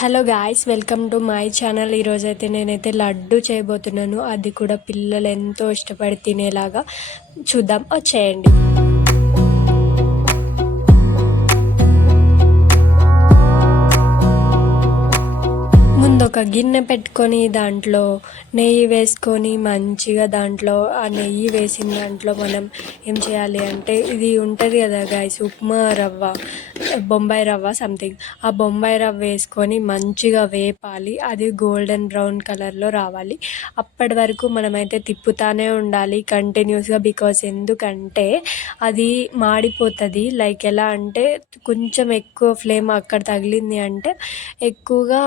Hello guys, welcome to my channel. ఈరోజైతే నేనైతే లడ్డు చేయబోతున్నాను. అది కూడా పిల్లలు ఎంతో ఇష్టపడి తినేలాగా. చూద్దాం, వచ్చేయండి. ముందు ఒక గిన్నె పెట్టుకొని దాంట్లో నెయ్యి వేసుకొని మంచిగా దాంట్లో ఆ నెయ్యి వేసిన దాంట్లో మనం ఏం చేయాలి అంటే, ఇది ఉంటుంది కదా గాయస్, ఉప్మా రవ్వ, బొంబాయి రవ్వ సంథింగ్, ఆ బొంబాయి రవ్వ వేసుకొని మంచిగా వేపాలి. అది గోల్డెన్ బ్రౌన్ కలర్లో రావాలి. అప్పటి వరకు మనమైతే తిప్పుతానే ఉండాలి కంటిన్యూస్గా. బికాస్ ఎందుకంటే అది మాడిపోతుంది. లైక్ ఎలా అంటే, కొంచెం ఎక్కువ ఫ్లేమ్ అక్కడ తగిలింది అంటే ఎక్కువగా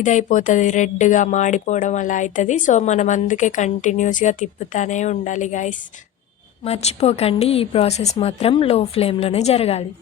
ఇదైపోతుంది, రెడ్గా మాడిపోవడం అలా అవుతుంది. సో మనం అందుకే కంటిన్యూస్గా తిప్పుతూనే ఉండాలి గైస్. మర్చిపోకండి, ఈ ప్రాసెస్ మాత్రం లో ఫ్లేమ్లోనే జరగాలి.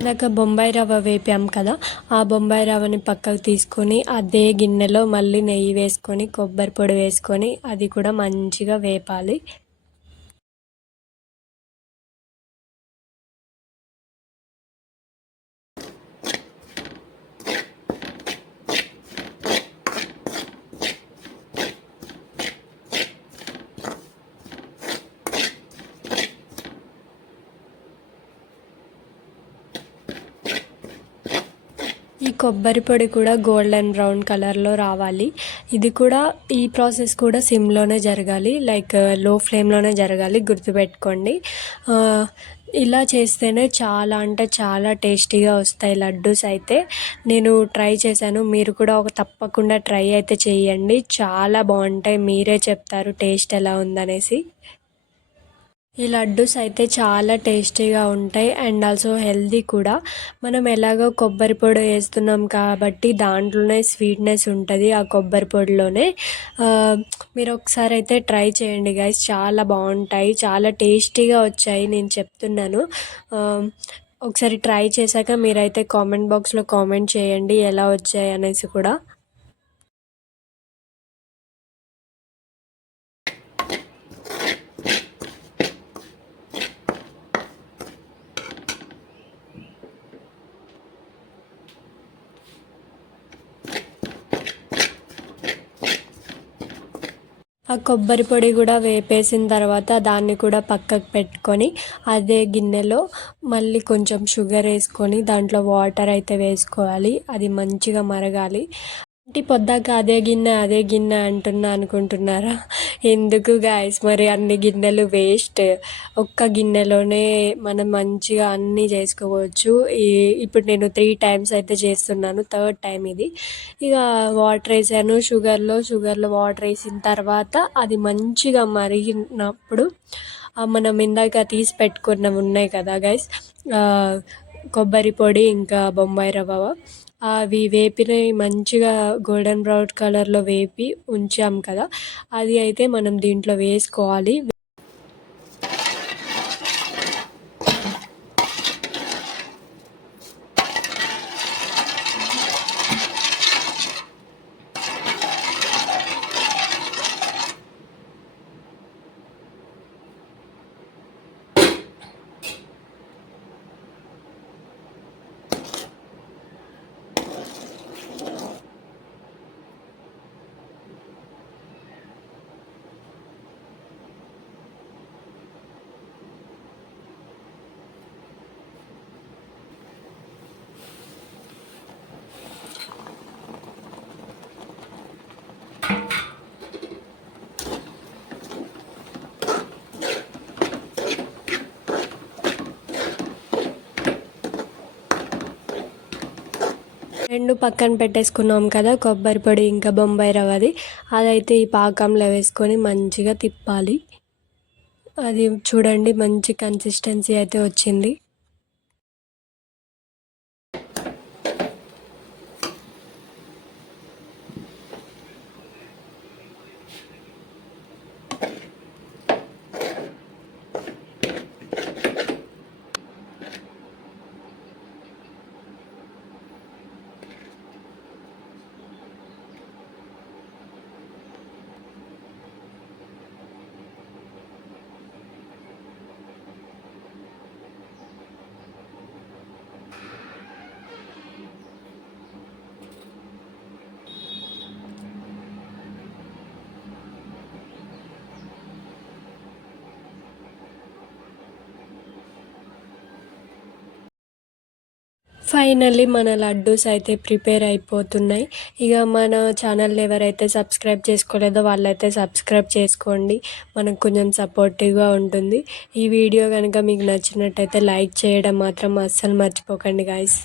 ఇందాక బొంబాయి రవ్వ వేపాం కదా, ఆ బొంబాయి రవ్వని పక్కకు తీసుకొని అదే గిన్నెలో మళ్ళీ నెయ్యి వేసుకొని కొబ్బరి పొడి వేసుకొని అది కూడా మంచిగా వేపాలి. ఈ కొబ్బరి పొడి కూడా గోల్డెన్ బ్రౌన్ కలర్లో రావాలి. ఇది కూడా, ఈ ప్రాసెస్ కూడా సిమ్లోనే జరగాలి, లైక్ లో ఫ్లేమ్లోనే జరగాలి, గుర్తుపెట్టుకోండి. ఇలా చేస్తేనే చాలా అంటే చాలా టేస్టీగా వస్తాయి లడ్డూస్ అయితే. నేను ట్రై చేశాను, మీరు కూడా తప్పకుండా ట్రై అయితే చేయండి. చాలా బాగుంటాయి, మీరే చెప్తారు టేస్ట్ ఎలా ఉందనేసి. ఈ లడ్డూస్ అయితే చాలా టేస్టీగా ఉంటాయి అండ్ ఆల్సో హెల్దీ కూడా. మనం ఎలాగో కొబ్బరి పొడి వేస్తున్నాం కాబట్టి దాంట్లోనే స్వీట్నెస్ ఉంటుంది, ఆ కొబ్బరి పొడిలోనే. మీరు ఒకసారి అయితే ట్రై చేయండి గైస్, చాలా బాగుంటాయి, చాలా టేస్టీగా వచ్చాయి, నేను చెప్తున్నాను. ఒకసారి ట్రై చేశాక మీరైతే కామెంట్ బాక్స్లో కామెంట్ చేయండి ఎలా వచ్చాయి అనేసి కూడా. ఆ కొబ్బరి పొడి కూడా వేపేసిన తర్వాత దాన్ని కూడా పక్కకు పెట్టుకొని అదే గిన్నెలో మళ్ళీ కొంచెం షుగర్ వేసుకొని దాంట్లో వాటర్ అయితే వేసుకోవాలి. అది మంచిగా మరగాలి. ఇంటి పొద్దాక అదే గిన్నె అంటున్నా అనుకుంటున్నారా? ఎందుకు గాయస్, మరి అన్ని గిన్నెలు వేస్ట్. ఒక్క గిన్నెలోనే మనం మంచిగా అన్నీ చేసుకోవచ్చు. ఇప్పుడు నేను 3 టైమ్స్ అయితే చేస్తున్నాను, థర్డ్ టైం ఇది. ఇక వాటర్ వేసాను, షుగర్లో వాటర్ వేసిన తర్వాత అది మంచిగా మరిగినప్పుడు మనం ఇందాక తీసి పెట్టుకున్నవి ఉన్నాయి కదా గైస్, కొబ్బరి పొడి ఇంకా బొంబాయి రవ్వ, అవి వేపినవి మంచిగా గోల్డెన్ బ్రౌన్ కలర్లో వేపి ఉంచాం కదా, అది అయితే మనం దీంట్లో వేసుకోవాలి. రెండు పక్కన పెట్టేసుకున్నాం కదా, కొబ్బరి పొడి ఇంకా బొంబాయి రవ్వది, అదైతే ఈ పాకంలో వేసుకొని మంచిగా తిప్పాలి. అది చూడండి, మంచి కన్సిస్టెన్సీ అయితే వచ్చింది. ఫైనల్లీ మన లడ్డూస్ అయితే ప్రిపేర్ అయిపోతున్నాయి. ఇక మన ఛానల్ని ఎవరైతే సబ్స్క్రైబ్ చేసుకోలేదో వాళ్ళైతే సబ్స్క్రైబ్ చేసుకోండి. మనకు కొంచెం సపోర్టివ్గా ఉంటుంది. ఈ వీడియో కనుక మీకు నచ్చినట్టయితే లైక్ చేయడం మాత్రం అస్సలు మర్చిపోకండి గాయ్స్.